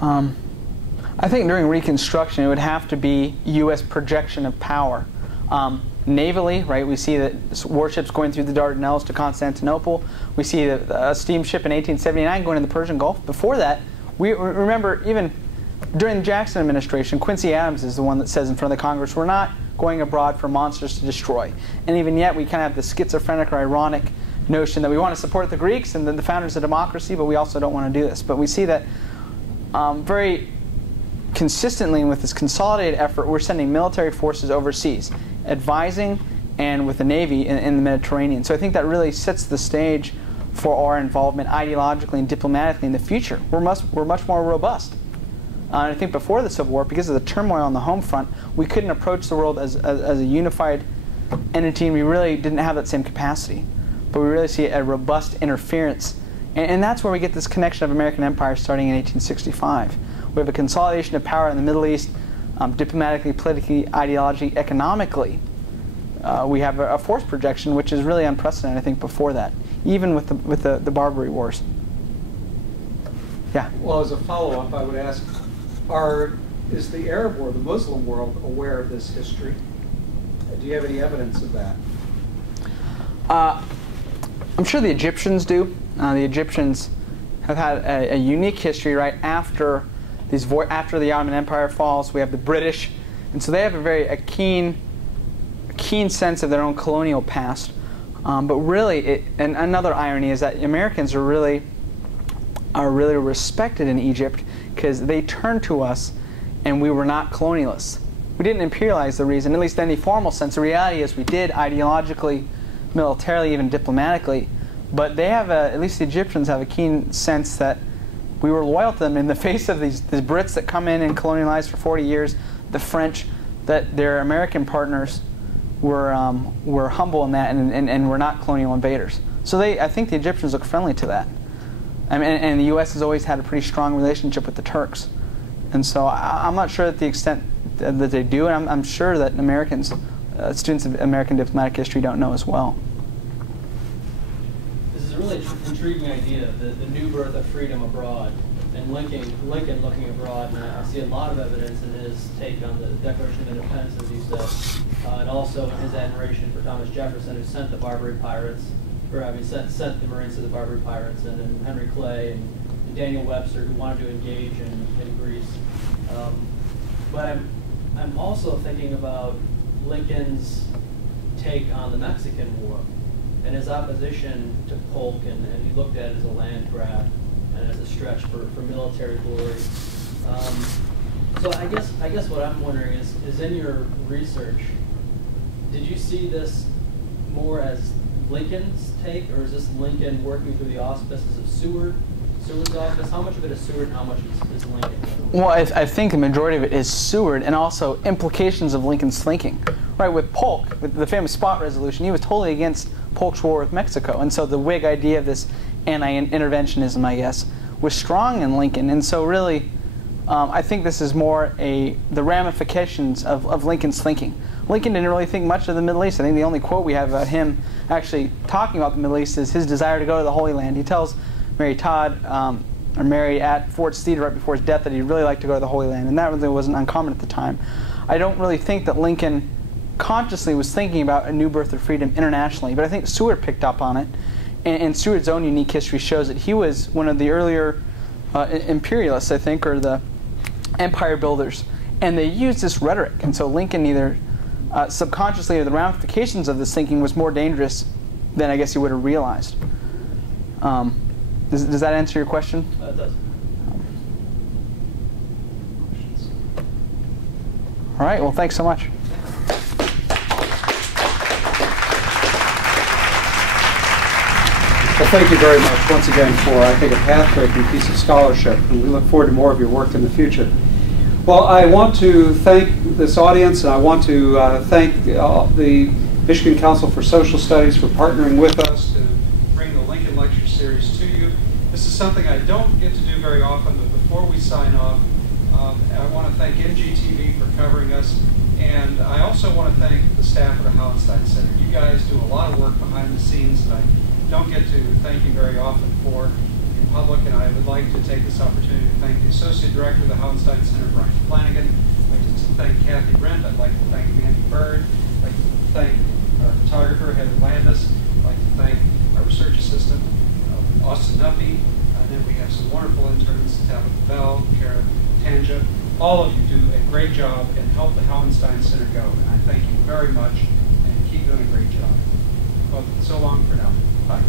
I think during Reconstruction it would have to be U.S. projection of power. Navally, right, we see that warships going through the Dardanelles to Constantinople. We see a steamship in 1879 going in the Persian Gulf. Before that, we remember even during the Jackson administration, Quincy Adams is the one that says in front of the Congress, we're not going abroad for monsters to destroy. And even yet, we kind of have the schizophrenic or ironic notion that we want to support the Greeks and the founders of democracy, but we also don't want to do this. But we see that very consistently with this consolidated effort, we're sending military forces overseas, advising and with the Navy in the Mediterranean. So I think that really sets the stage for our involvement ideologically and diplomatically in the future. We're much more robust. And I think before the Civil War, because of the turmoil on the home front, we couldn't approach the world as a unified entity, and we really didn't have that same capacity. But we really see a robust interference. And that's where we get this connection of American empire starting in 1865. We have a consolidation of power in the Middle East, diplomatically, politically, ideologically, economically. We have a force projection, which is really unprecedented, I think, before that, even with the Barbary Wars. Yeah? Well, as a follow-up, I would ask, is the Arab world, the Muslim world, aware of this history? Do you have any evidence of that? I'm sure the Egyptians do. The Egyptians have had a unique history right after the Ottoman Empire falls. We have the British, and so they have a keen sense of their own colonial past. But really, and another irony is that Americans are really respected in Egypt because they turned to us, and we were not colonialists. We didn't imperialize the region, at least in any formal sense. The reality is we did ideologically, militarily, even diplomatically. But they have at least the Egyptians have a keen sense that we were loyal to them in the face of these Brits that come in and colonialize for 40 years, the French, that their American partners were humble in that and were not colonial invaders. So I think the Egyptians look friendly to that. I mean, and the U.S. has always had a pretty strong relationship with the Turks. And so I'm not sure that the extent that they do, and I'm sure that Americans, students of American diplomatic history don't know as well. This is a really intriguing idea, the new birth of freedom abroad, and Lincoln looking abroad, and I see a lot of evidence in his take on the Declaration of Independence, as you said, and also in his admiration for Thomas Jefferson, who sent the Barbary pirates, sent the Marines to the Barbary pirates, and Henry Clay and Daniel Webster, who wanted to engage in Greece. But I'm also thinking about Lincoln's take on the Mexican War and his opposition to Polk, and he looked at it as a land grab and as a stretch for military glory. So I guess what I'm wondering is in your research, did you see this more as Lincoln's take, or is this Lincoln working through the auspices of Seward's office? How much of it is Seward and how much is Lincoln? Well, I think the majority of it is Seward, and also implications of Lincoln's thinking. Right, with Polk, with the famous Spot Resolution, he was totally against Polk's war with Mexico, and so the Whig idea of this anti-interventionism, I guess, was strong in Lincoln. And so really, I think this is more the ramifications of Lincoln's thinking. Lincoln didn't really think much of the Middle East. I think the only quote we have about him actually talking about the Middle East is his desire to go to the Holy Land. He tells Mary Todd, or Mary at Ford's Theater right before his death, that he'd really like to go to the Holy Land, and that really wasn't uncommon at the time. I don't really think that Lincoln consciously was thinking about a new birth of freedom internationally, but I think Seward picked up on it, and Seward's own unique history shows that he was one of the earlier imperialists, I think, or the empire builders, and they used this rhetoric, and so Lincoln either subconsciously or the ramifications of this thinking was more dangerous than I guess he would have realized. Does that answer your question? It does. All right, well, thanks so much. Well, thank you very much once again for, I think, a path-breaking piece of scholarship, and we look forward to more of your work in the future. Well, I want to thank this audience, and I want to thank the Michigan Council for Social Studies for partnering with us to bring the Lincoln Lecture Series to you. This is something I don't get to do very often, but before we sign off, I want to thank MGTV for covering us, and I also want to thank the staff at the Hauenstein Center. You guys do a lot of work behind the scenes, and I don't get to thank you very often for public, and I would like to take this opportunity to thank the Associate Director of the Hauenstein Center, Brian Flanagan. I'd like to thank Kathy Brent. I'd like to thank Mandy Bird. I'd like to thank our photographer, Heather Landis. I'd like to thank our research assistant, Austin Knuppe. And then we have some wonderful interns, Tabitha Bell, Kara Tanja. All of you do a great job and help the Hauenstein Center go. And I thank you very much and keep doing a great job. Well, so long for now. Bye.